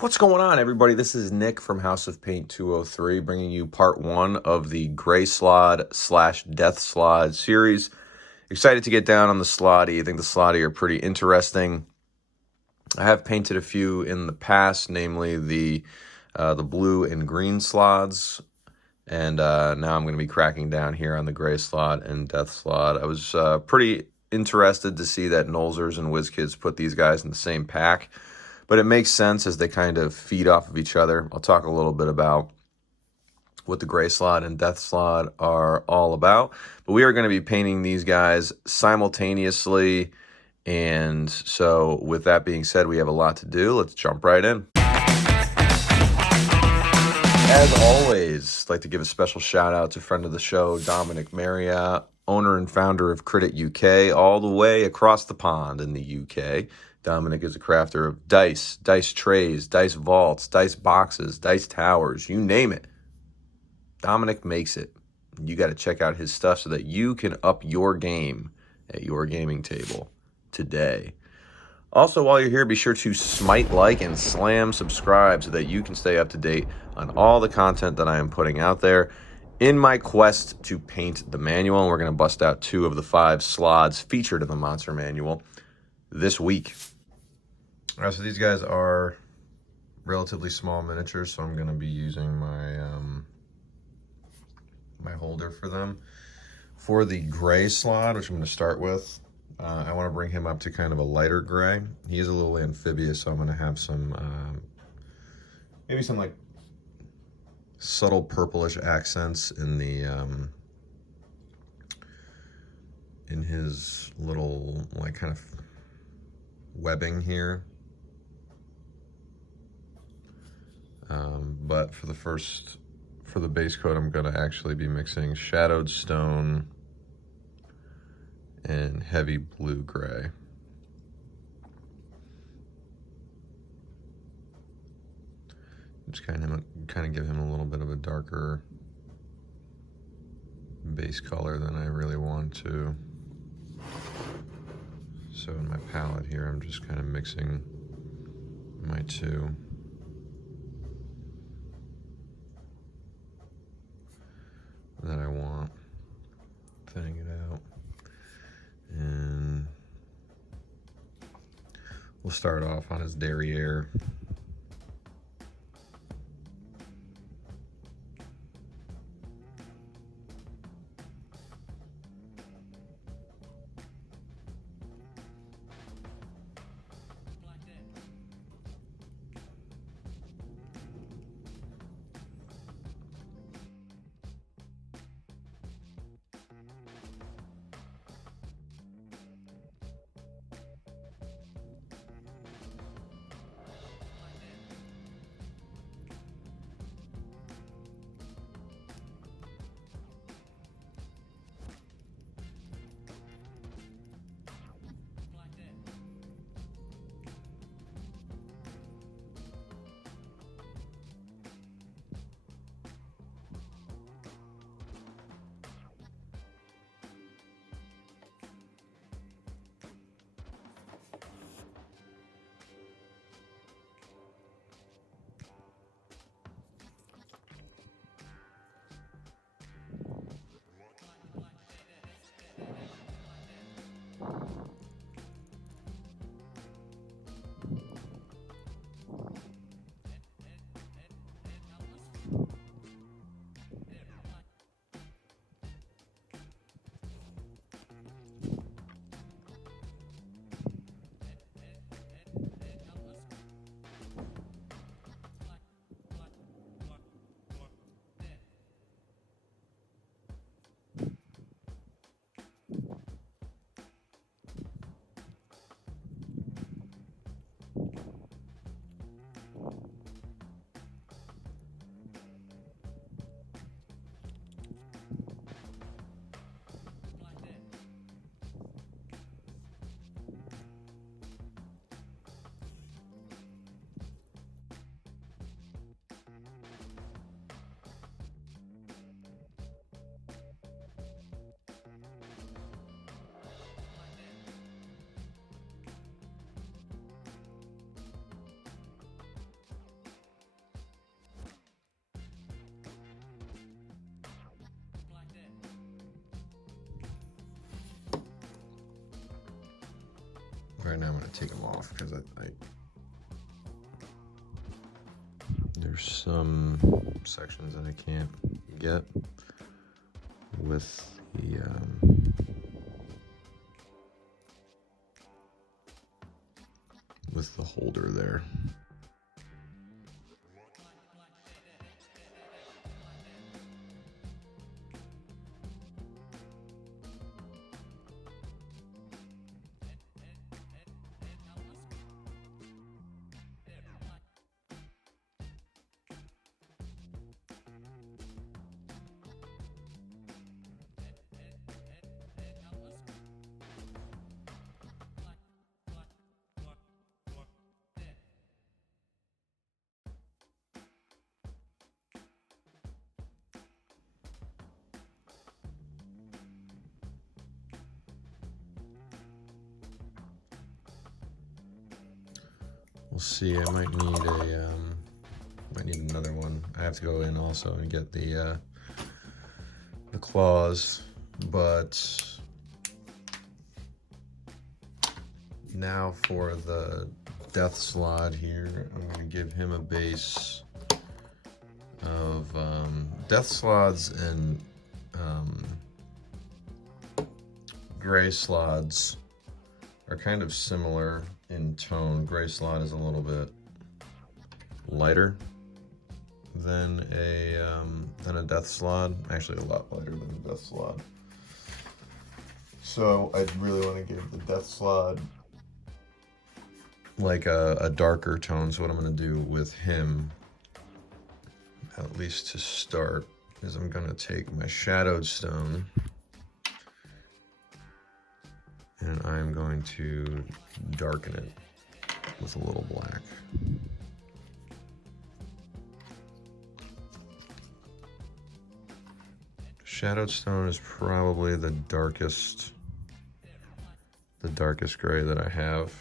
What's going on, everybody? This is Nick from House of Paint 203, bringing you part one of the Gray Slaad / Death Slaad series. Excited to get down on the Slaadi. I think the Slaadi are pretty interesting. I have painted a few in the past, namely the blue and green Slaads, and now I'm going to be cracking down here on the Gray Slaad and Death Slaad. I was pretty interested to see that Nolzers and WizKids put these guys in the same pack. But it makes sense as they kind of feed off of each other. I'll talk a little bit about what the Gray Slaad and Death Slaad are all about. But we are going to be painting these guys simultaneously. And so with that being said, we have a lot to do. Let's jump right in. As always, I'd like to give a special shout out to friend of the show, Dominic Marriott, owner and founder of Crit UK, all the way across the pond in the UK. Dominic is a crafter of dice trays, dice vaults, dice boxes, dice towers, you name it. Dominic makes it. You got to check out his stuff so that you can up your game at your gaming table today. Also, while you're here, be sure to smite like and slam subscribe so that you can stay up to date on all the content that I am putting out there in my quest to paint the manual. And we're going to bust out 2 of the 5 Slaads featured in the Monster Manual this week. All right, so these guys are relatively small miniatures, so I'm going to be using my my holder for them. For the Gray Slaad, which I'm going to start with, I want to bring him up to kind of a lighter gray. He is a little amphibious, so I'm going to have some, maybe some like subtle purplish accents in the, in his little like kind of webbing here. But for the base coat, I'm going to actually be mixing shadowed stone and heavy blue gray. Just kind of give him a little bit of a darker base color than I really want to. So in my palette here, I'm just kind of mixing my 2. That I want, thinning it out, and we'll start off on his derriere. Right now I'm going to take them off because there's some sections that I can't get with the holder there. We'll see. I might need another one. I have to go in also and get the claws, but now for the Death Slaad here, I'm going to give him a base of Death Slaads and Gray Slaads are kind of similar in tone. Gray Slaad is a little bit lighter than a Death Slaad. Actually, a lot lighter than a Death Slaad. So I really want to give the Death Slaad like a darker tone. So what I'm going to do with him, at least to start, is I'm going to take my Shadowed Stone and I'm going to darken it with a little black. Shadowed Stone is probably the darkest gray that I have.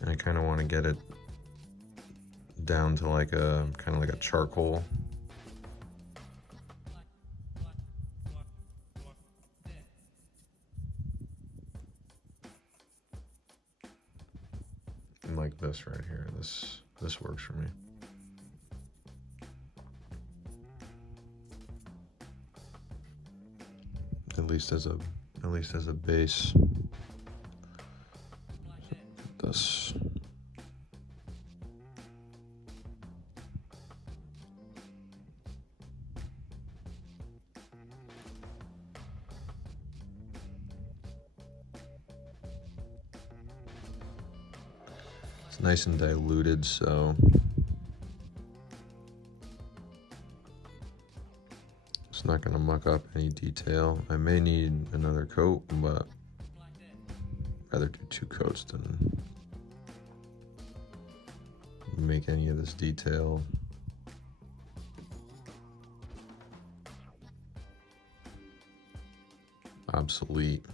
And I kind of want to get it down to like a kind of like a charcoal. And like this right here. This works for me. At least as a base. This. It's nice and diluted, so it's not going to muck up any detail. I may need another coat, but I'd rather do 2 coats than make any of this detail obsolete.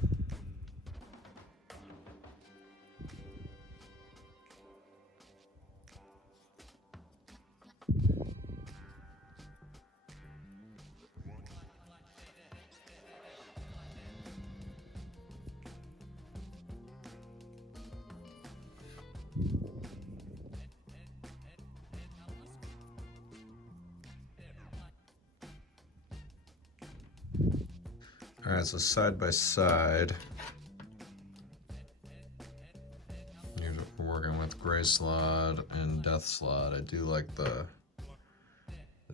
All right, so side by side, we're working with Gray Slaad and Death Slaad. I do like the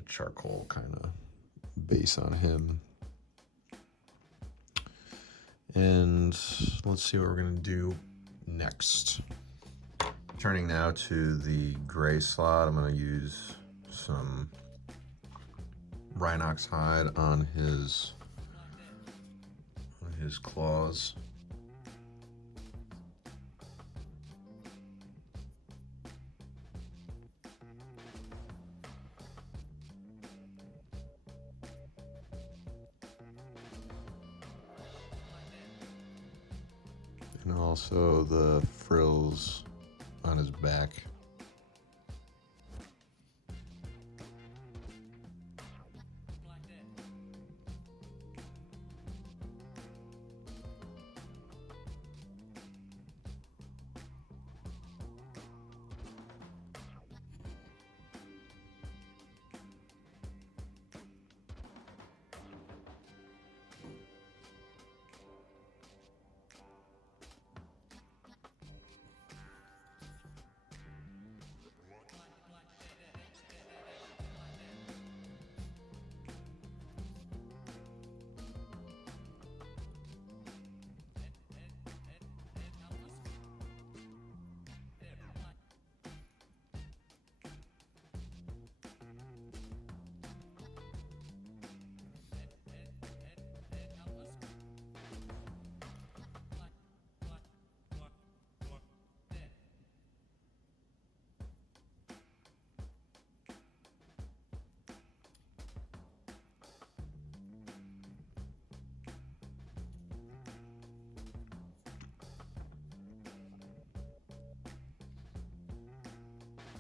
charcoal kind of base on him. And let's see what we're gonna do next. Turning now to the Gray Slaad, I'm gonna use some Rhinox hide on his claws. And also the frills on his back.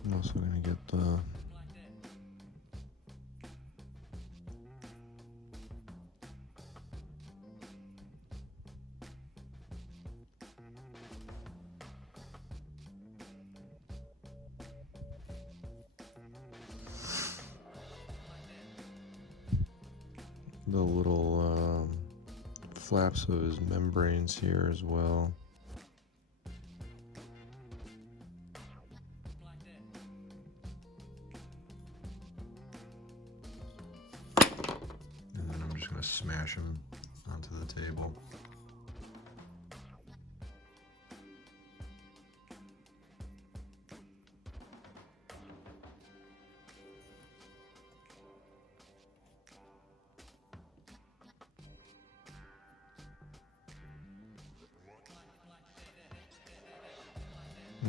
I'm also going to get the little flaps of his membranes here as well. And then I'm just going to smash him onto the table.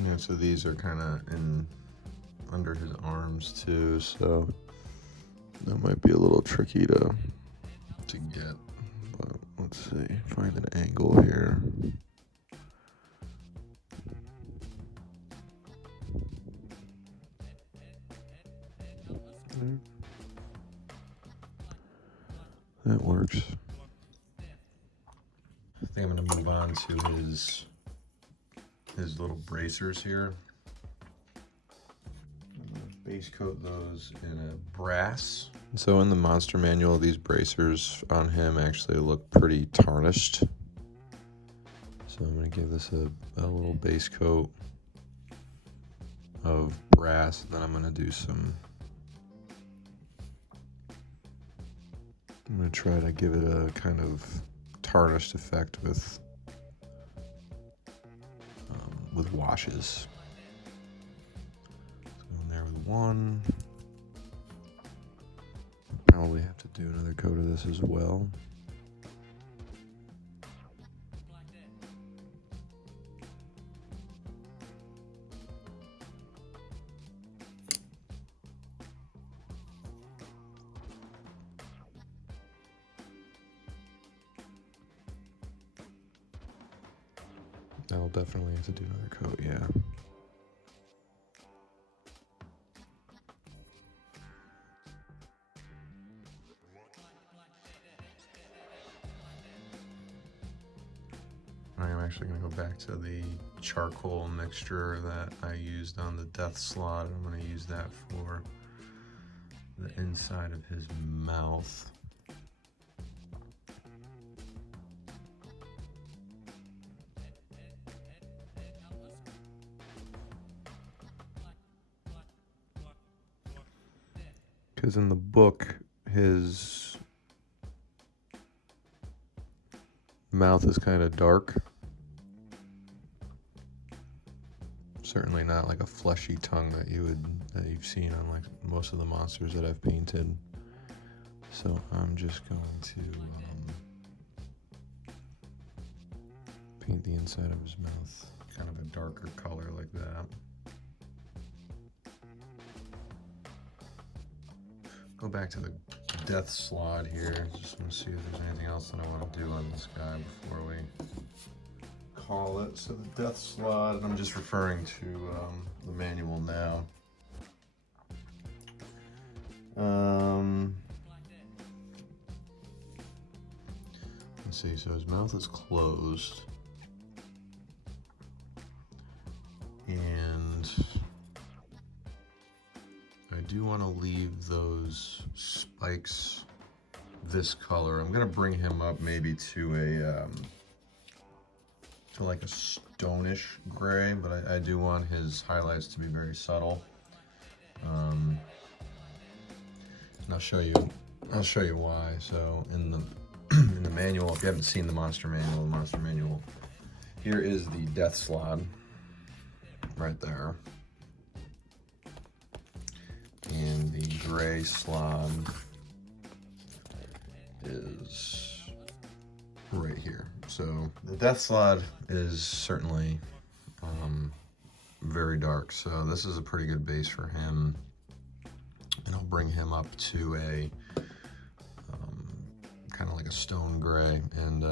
Yeah, so these are kind of in under his arms too, so that might be a little tricky to get. But let's see, find an angle here. That works. I think I'm going to move on to his little bracers here. I'm going to base coat those in a brass. So in the monster manual, these bracers on him actually look pretty tarnished. So I'm going to give this a little base coat of brass, and then I'm going to do some... I'm going to try to give it a kind of tarnished effect with washes. So in there with one. Probably have to do another coat of this as well. I'll definitely have to do another coat, yeah. I'm actually going to go back to the charcoal mixture that I used on the death slot. I'm going to use that for the inside of his mouth. Because in the book, his mouth is kind of dark. Certainly not like a fleshy tongue that you've seen on like most of the monsters that I've painted. So I'm just going to paint the inside of his mouth kind of a darker color like that. Go back to the death slot here. Just want to see if there's anything else that I want to do on this guy before we call it. So the death slot, and I'm just referring to the manual now. Let's see, so his mouth is closed. And I do want to leave those spikes this color. I'm gonna bring him up maybe to like a stonish gray, but I do want his highlights to be very subtle. And I'll show you why. So in the in the manual, if you haven't seen the monster manual, here is the death slot right there. And the gray slot is right here. So the death slot is certainly very dark. So this is a pretty good base for him. And I'll bring him up to a kind of like a stone gray. And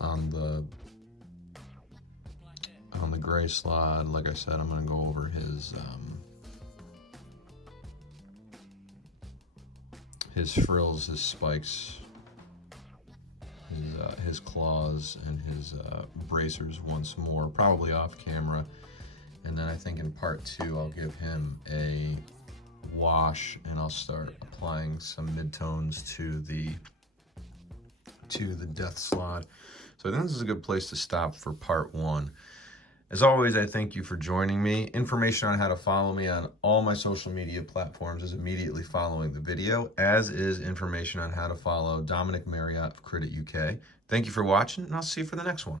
on the gray slot, like I said, I'm going to go over his his frills, his spikes, his claws, and his bracers once more, probably off camera. And then I think in part 2 I'll give him a wash, and I'll start applying some midtones to the death Slaad. So I think this is a good place to stop for part 1. As always, I thank you for joining me. Information on how to follow me on all my social media platforms is immediately following the video, as is information on how to follow Dominic Marriott of Credit UK. Thank you for watching, and I'll see you for the next one.